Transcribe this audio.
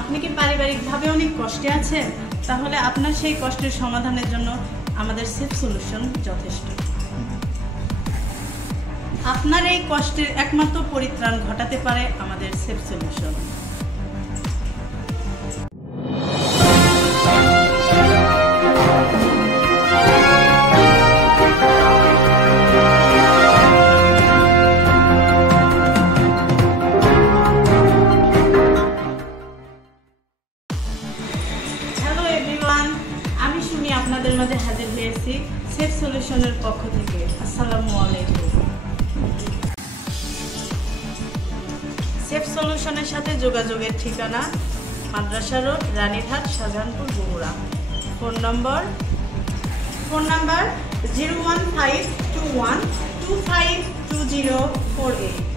আপনি কি পারিবারিকভাবে অনেক কষ্টে আছেন? তাহলে আপনার সেই কষ্টের সমাধানের জন্য আমাদের সেফ সলিউশন যথেষ্ট। আপনার এই কষ্টের একমাত্র পরিত্রাণ ঘটাতে পারে আমাদের সেফ সলিউশন। হ্যালো এভরিওয়ান, আমি সুমি আপনাদের মাঝে হাজির হয়েছি সেফ সলিউশনের পক্ষ থেকে। আসসালামু আলাইকুম। সেফ সলিউশনের সাথে যোগাযোগের ঠিকানা মাদ্রাসা road, Ranirhat, Shahjahanpur, Bogura. Phone number 01521252048।